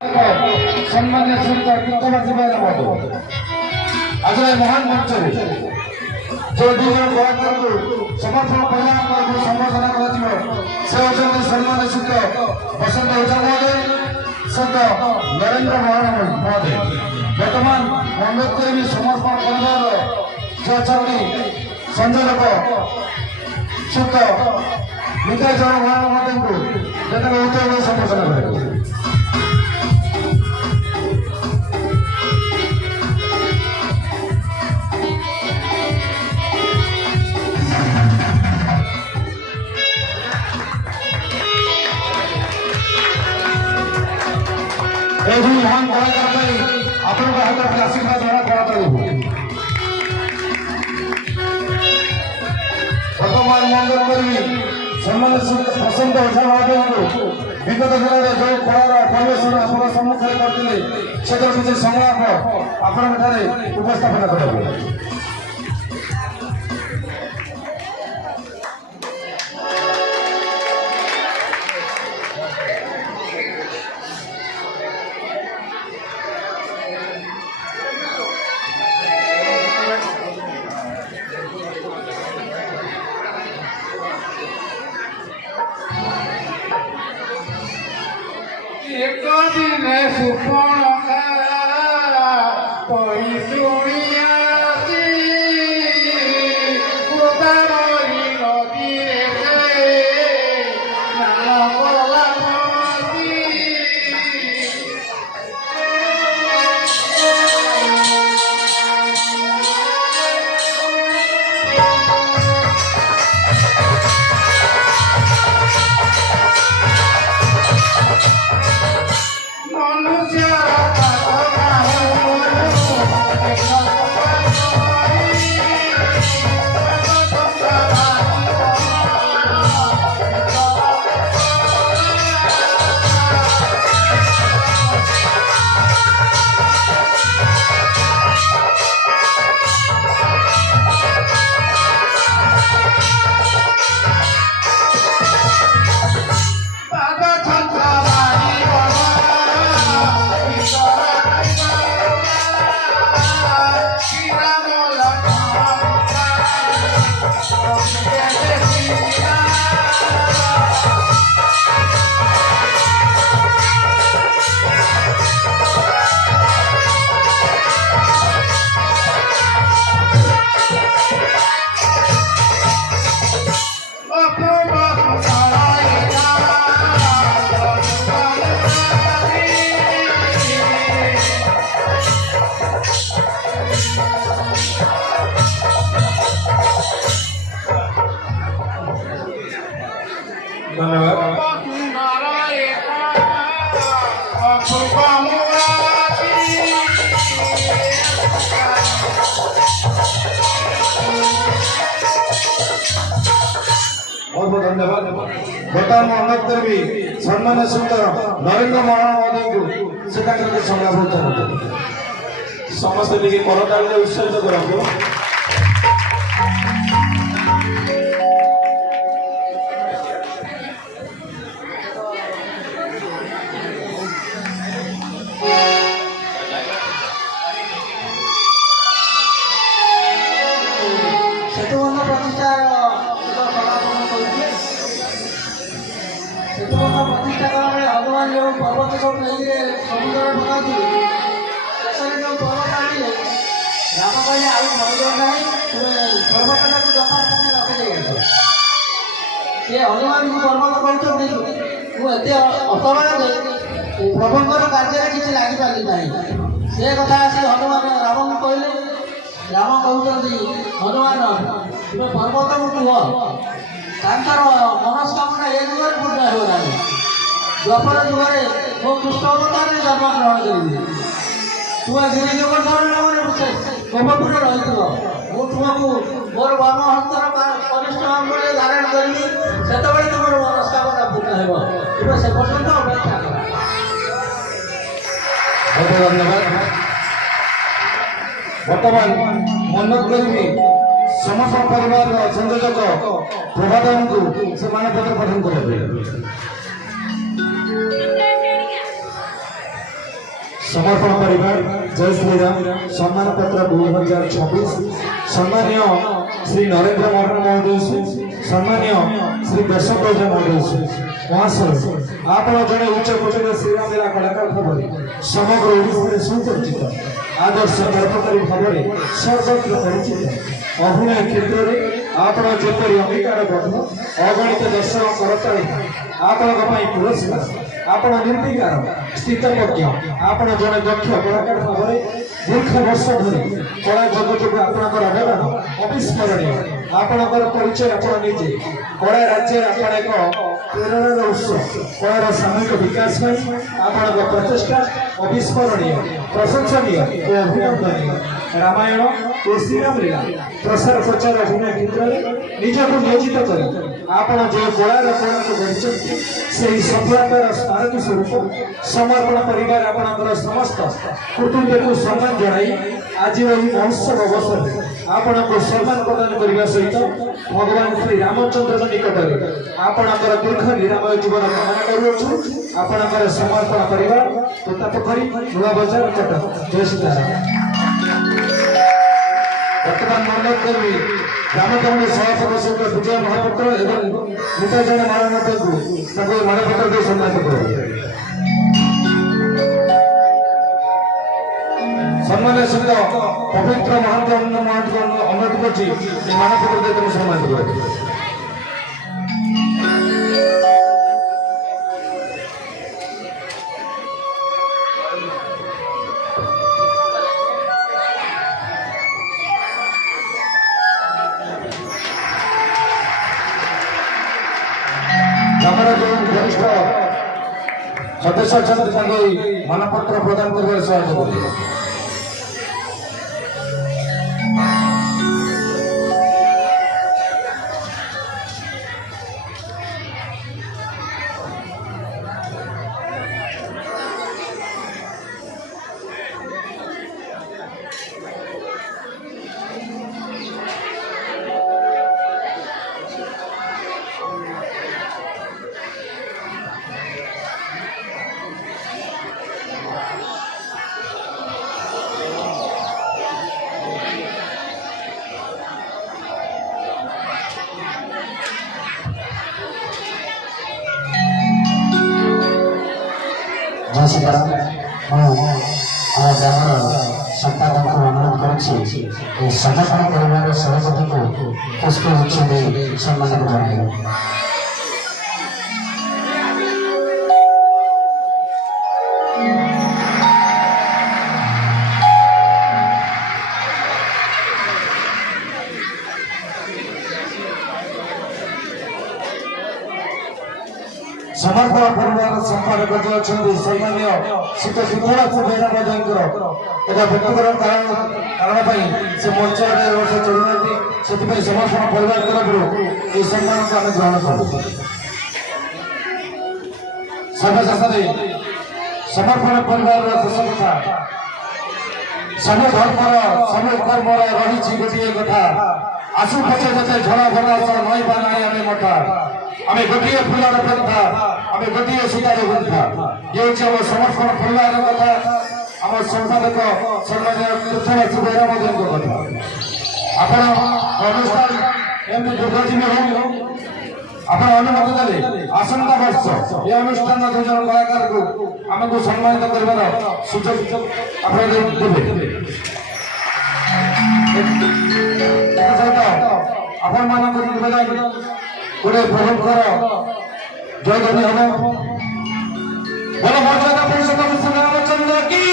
सम्मान्य श्रोता कृतज्ञ आज महान मंच जो दुज कलाकार को समर्थन कला संबोधन कर सम्मानित श्रोत बसंत ओझा महोदय श्रोत नरेंद्र महोदय बर्तमान मंगोत्तरी भी समर्पण परिवार जो अच्छा संचालक श्रोत निकाय चरण महोदय को उत्तर संबोधन करेंगे। महान कलाकार हाथ आशीर्वाद द्वारा कलाकार बर्तमान मंगल करी सम्मानित बसंत ओझा महोदय को विगत दिन में जो कलार परिवेशन आप सम्मुखें करते से किसी संलाप आप उपस्थापन करेंगे। एक दिन सुपन कही शुणिया गोदावरी नदी नाम कला बहुत बहुत धन्यवाद। बर्तमान मंगोत्तरी भी सम्मानित श्रोत नरेंद्र महोदय को से संज्ञापन समस्त टिके करताल उत्साहित करूँ। प्रतिष्ठा भगवान जो पर्वत सब नहीं समुद्र ढका शेष जो पर्वत आने राम कहले आउ भर ना तुम्हें पर्वत को दरकार तुम रखी सी हनुमान को पर्वत कहते मुझे असमान प्रभुंर कार्य किसी लगी पारि ना से कथा आसी हनुमान राम को कहले राम कहते हनुमान तुम्हें पर्वत को कह तांकर मनस्कामना ए जुगर पूर्ण होगा द्वापर जुगे मो कृष्ण अवतार जन्म ग्रहण करी तुम गिरी गोवर्धन नाम गोपपुर रही मु तुमको मोर वाम हस्तर कनिष्ठ अंगुली धारण करी से तुम मनस्कामना पूर्ण हो तुम से पर्यटन अपेक्षा कर। बहुत धन्यवाद। बर्तमान मंगोत्तरी समस्त परिवार संयोजक प्रभात को से मानपत्र प्रदान करेंगे। समर्पण परिवार जय श्री राम सम्मान पत्र 2026 सम्मानीय श्री नरेंद्र मोहन महोदय सम्मानीय श्री बसंत ओझा महोदय महाशय आप जड़े उच्च कोटिर श्रीराम लीला कलाकार भाव समग्र ओडिशा सुपरिचित आदर्श कर्मचारी भाव सर्वत्र परिचित अभिनय क्षेत्र में आप जेपरी अंगीकारबद्ध अगणित दर्शक करताली आपण पुरस्कार आपण निर्विकार स्थितप्रज्ञ आपण जड़े दक्ष कलाकार भाव दीर्घ वर्ष धरी कला जगत को आपणकर अवदान अविस्मरणीय आपणकर परिचय आपण निजे कला राज्य आपण एक प्रेरणार उत्स कलार सामूहिक विकास आपण प्रचेषा अविस्मरणीय प्रशंसनीय और अभिनंदनीय रामायण और श्रीराम लीला प्रसार प्रचार अभिनय क्षेत्र में निजक नियोजित कर आपण जो कलार कला को गढ़ी से सफलतार स्मारक स्वरूप समर्पण परिवार आपणकर समस्त कुटुंब को सम्मान जणाई आज यही महोत्सव अवसर में आपण को सम्मान प्रदान करने सहित भगवान श्री रामचंद्र निकट में आपणकर दीर्घ निरामय जीवन कामना करूँ आपणकर समर्पण परिवार प्रतापखरी नूआ बजार कटक जय सीताराम। वर्तमान मनोज कर्मी ग्राम कमिटी सभापति विजय महापात्र एवं मृत जन महानगर मानपत्र दे सम्मानित कर सम्मान सहित पवित्र महानगर अनुरोध कर मानपत्र दे तुम सम्मानित कर वरिष्ठ सदस्य अच्छा मानपत्र प्रदान कर सहयोग जय सीताराम आज संपादक को अनुरोध कर समर्पण परिवार सहयोगी को पुष्प गुच्छ सम्मानित जनाइबा। समर्पण परिवार संपादक जो अच्छा सम्मान्य शीत शीतला बेहरा महोदय एक व्यक्तिगत कारण से मंच चढ़ुना से समर्पण परिवार तरफ ये सम्मान को आम ग्रहण करूँ सर्वशेष समर्पण परिवार शेष कथा सब धर्मर सब कर्मर रही गोटे कथा आसु पचे पचे झड़ा भरा नई बनाई आम मठा आम गोटे फुलर पंथा आम गोटे सूतार पंथा ये हम समर्पण परिवार कथा आम संपादक सम्मान्य तीर्थवासी बेहरा महोदय कथा आप अनुष्ठान एमती दुर्गजीवी हो आप अनुमति देते आसंता वर्ष ये अनुष्ठान दुज कलाकार को आमको सम्मानित कर सुযোগ आप देवे आपण मान गोटे प्रभुंर जय ध्वनि हम बोलो मर्यादा पुरुषोत्तम श्री रामचंद्र की